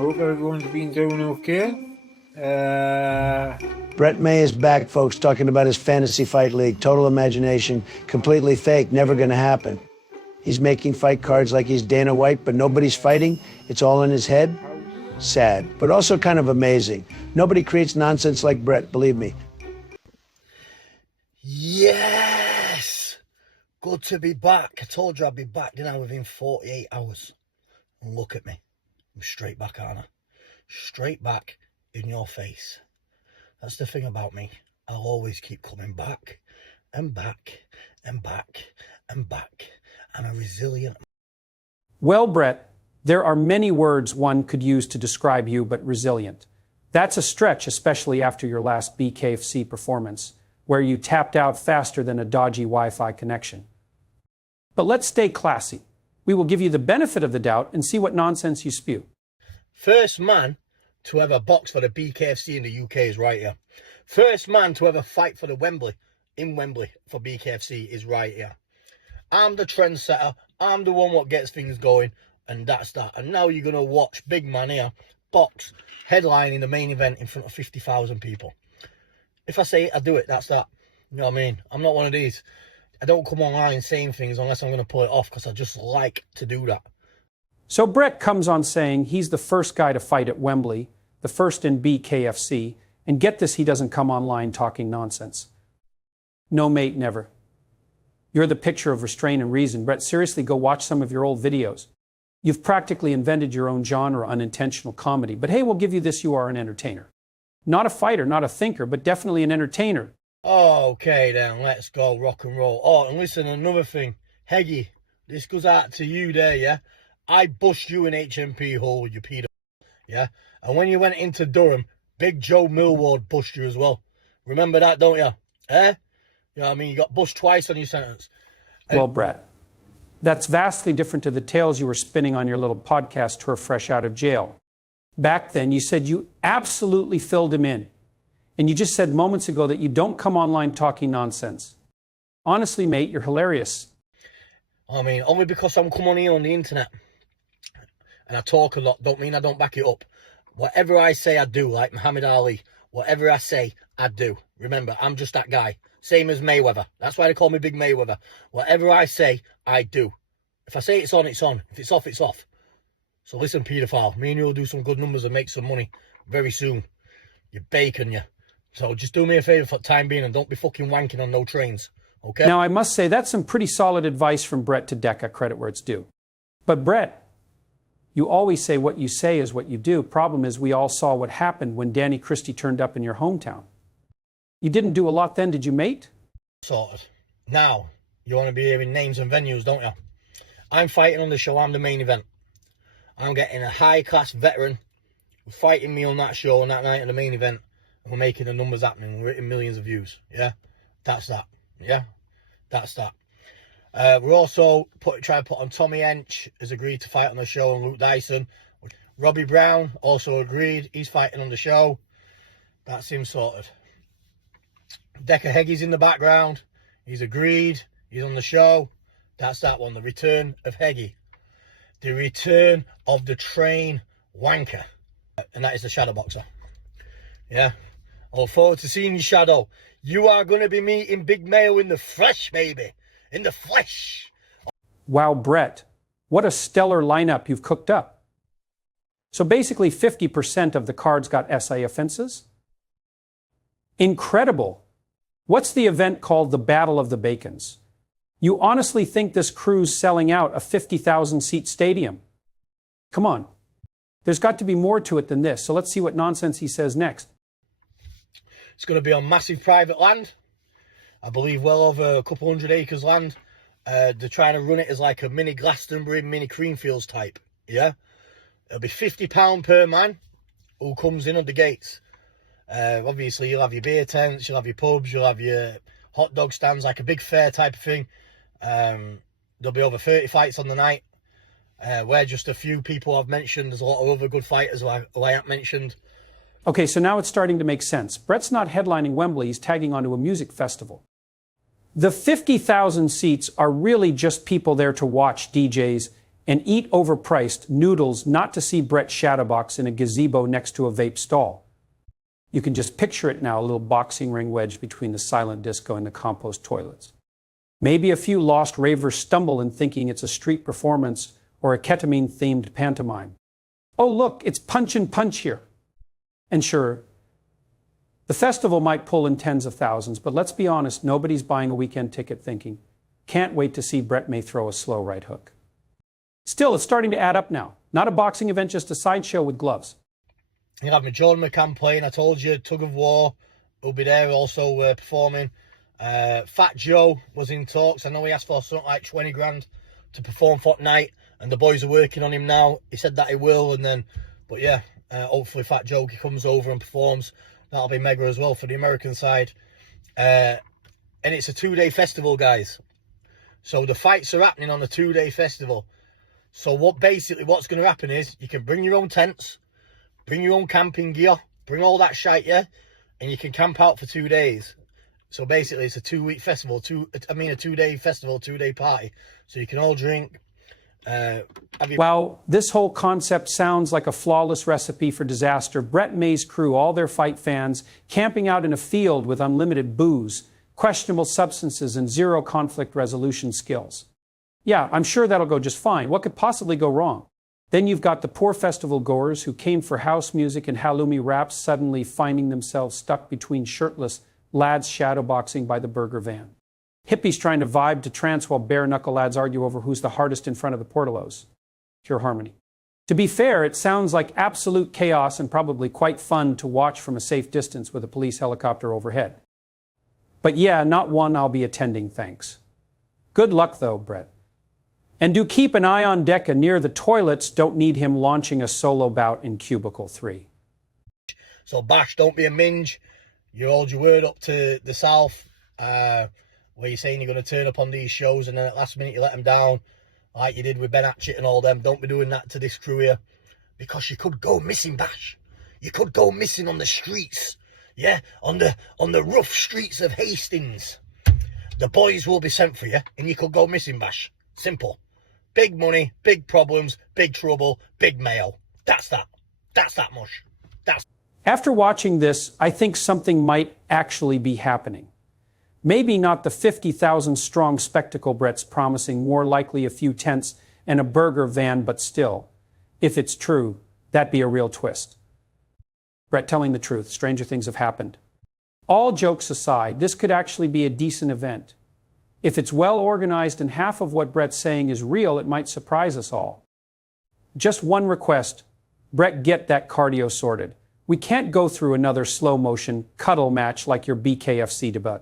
Hope everyone's been doing okay. Brett May is back, folks, talking about his fantasy fight league. Total imagination, completely fake, never going to happen. He's making fight cards like he's Dana White, but nobody's fighting. It's all in his head. Sad, but also kind of amazing. Nobody creates nonsense like Brett, believe me. Yes! Good to be back. I told you I'd be back, didn't I, within 48 hours. And look at me. I'm straight back, aren't I? Straight back in your face. That's the thing about me. I'll always keep coming back and back and back and back. I'm a resilient. Well, Brett, there are many words one could use to describe you, but resilient. That's a stretch, especially after your last BKFC performance, where you tapped out faster than a dodgy Wi-Fi connection. But let's stay classy. We will give you the benefit of the doubt and see what nonsense you spew. First man to ever box for the BKFC in the UK is right here. First man to ever fight for the Wembley for BKFC is right here. I'm the trendsetter. I'm the one what gets things going, and that's that. And now you're going to watch big man here box, headlining the main event in front of 50,000 people. If I say it, I do it. That's that. You know what I mean? I'm not one of these. I don't come online saying things unless I'm going to pull it off because I just like to do that. So Brett comes on saying he's the first guy to fight at Wembley, the first in BKFC, and get this, he doesn't come online talking nonsense. No, mate, never. You're the picture of restraint and reason. Brett, seriously, go watch some of your old videos. You've practically invented your own genre, unintentional comedy. But hey, we'll give you this, you are an entertainer. Not a fighter, not a thinker, but definitely an entertainer. Okay then, let's go rock and roll. Oh, and listen, another thing. Heggie, this goes out to you there, yeah? I bust you in HMP hole with your pedo, yeah? And when you went into Durham, Big Joe Millward bust you as well. Remember that, don't you? Eh? You know what I mean? You got bust twice on your sentence. Well, Brett, that's vastly different to the tales you were spinning on your little podcast tour fresh out of jail. Back then, you said you absolutely filled him in. And you just said moments ago that you don't come online talking nonsense. Honestly, mate, you're hilarious. I mean, only because I'm coming on here on the internet and I talk a lot, don't mean I don't back it up. Whatever I say, I do, like Muhammad Ali. Whatever I say, I do. Remember, I'm just that guy. Same as Mayweather. That's why they call me Big Mayweather. Whatever I say, I do. If I say it's on, it's on. If it's off, it's off. So listen, paedophile, me and you will do some good numbers and make some money very soon. You're bacon, you. So just do me a favour for the time being and don't be fucking wanking on no trains, okay? Now, I must say, that's some pretty solid advice from Brett to Decca, credit where it's due. But Brett, you always say what you say is what you do. Problem is, we all saw what happened when Danny Christie turned up in your hometown. You didn't do a lot then, did you, mate? Sorted. Now, you want to be hearing names and venues, don't you? I'm fighting on the show, I'm the main event. I'm getting a high-class veteran fighting me on that show on that night in the main event. And we're making the numbers happening. We're hitting millions of views. Yeah? That's that. Yeah? That's that. We're also trying to put on Tommy Hench has agreed to fight on the show, and Luke Dyson. Robbie Brown also agreed. He's fighting on the show. That's him sorted. Decca Heggie's in the background. He's agreed. He's on the show. That's that one. The return of Heggie. The return of the train wanker. And that is the shadow boxer. Yeah? I look forward to seeing you, Shadow. You are going to be meeting Big Mayo in the flesh, baby. In the flesh. Wow, Brett, what a stellar lineup you've cooked up. So basically 50% of the cards got SI offenses? Incredible. What's the event called the Battle of the Bacons? You honestly think this crew's selling out a 50,000-seat stadium? Come on. There's got to be more to it than this, so let's see what nonsense he says next. It's going to be on massive private land. I believe well over a couple hundred acres land. They're trying to run it as like a mini Glastonbury, mini Creamfields type. Yeah? It'll be £50 per man who comes in on the gates. Obviously, you'll have your beer tents, you'll have your pubs, you'll have your hot dog stands, like a big fair type of thing. There'll be over 30 fights on the night. Where just a few people I've mentioned. There's a lot of other good fighters who I haven't mentioned. Okay, so now it's starting to make sense. Brett's not headlining Wembley, he's tagging onto a music festival. The 50,000 seats are really just people there to watch DJs and eat overpriced noodles not to see Brett shadowbox in a gazebo next to a vape stall. You can just picture it now, a little boxing ring wedged between the silent disco and the compost toilets. Maybe a few lost ravers stumble in thinking it's a street performance or a ketamine-themed pantomime. Oh look, it's Punch and Punch here. And sure, the festival might pull in tens of thousands, but let's be honest, nobody's buying a weekend ticket thinking, can't wait to see Brett may throw a slow right hook. Still, it's starting to add up now. Not a boxing event, just a sideshow with gloves. You'll have Jordan McCann playing. I told you, Tug of War will be there also performing. Fat Joe was in talks. I know he asked for something like 20 grand to perform for night, and the boys are working on him now. He said that he will, but yeah, hopefully Fat Joe comes over and performs. That'll be mega as well for the American side. And it's a 2-day festival, guys. So the fights are happening on a 2-day festival. So what's going to happen is you can bring your own tents, bring your own camping gear, bring all that shite, yeah, and you can camp out for 2 days. So basically, it's a 2-week festival, a 2-day festival, 2-day party. So you can all drink. Wow, this whole concept sounds like a flawless recipe for disaster. Brett May's crew, all their fight fans, camping out in a field with unlimited booze, questionable substances, and zero conflict resolution skills. Yeah, I'm sure that'll go just fine. What could possibly go wrong? Then you've got the poor festival goers who came for house music and halloumi raps suddenly finding themselves stuck between shirtless lads shadowboxing by the burger van. Hippies trying to vibe to trance while bare-knuckle lads argue over who's the hardest in front of the portalos. Pure harmony. To be fair, it sounds like absolute chaos and probably quite fun to watch from a safe distance with a police helicopter overhead. But yeah, not one I'll be attending, thanks. Good luck though, Brett. And do keep an eye on Decca near the toilets. Don't need him launching a solo bout in Cubicle 3. So Bash, don't be a minge. You hold your word up to the South, where you're saying you're going to turn up on these shows and then at last minute you let them down, like you did with Ben Hatchett and all them. Don't be doing that to this crew here, because you could go missing, Bash. You could go missing on the streets, yeah, on the rough streets of Hastings. The boys will be sent for you and you could go missing, Bash. Simple. Big money, big problems, big trouble, big mail. That's that. That's that much. That's. After watching this, I think something might actually be happening. Maybe not the 50,000 strong spectacle Brett's promising, more likely a few tents and a burger van, but still, if it's true, that'd be a real twist. Brett telling the truth, stranger things have happened. All jokes aside, this could actually be a decent event. If it's well organized and half of what Brett's saying is real, it might surprise us all. Just one request, Brett, get that cardio sorted. We can't go through another slow motion cuddle match like your BKFC debut.